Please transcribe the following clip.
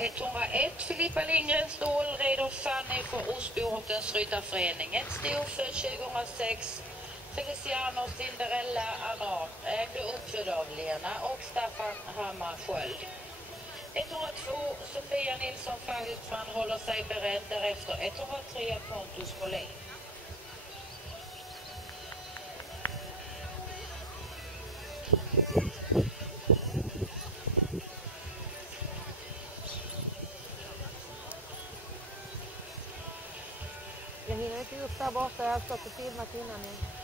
101 Filippa Lindgren Ståhl, redo Fanny för Osby-Ortens ryttarförening. Ett storfödd 2006. Feliciano Cinderella Anart, ägde uppfödd av Lena och Staffan Hammarsköld. 102 Sofia Nilsson Falkman håller sig beredd, därefter 103 Pontus Molin. Jag hinner inte upp där borta, jag har stått och filmat innan nu.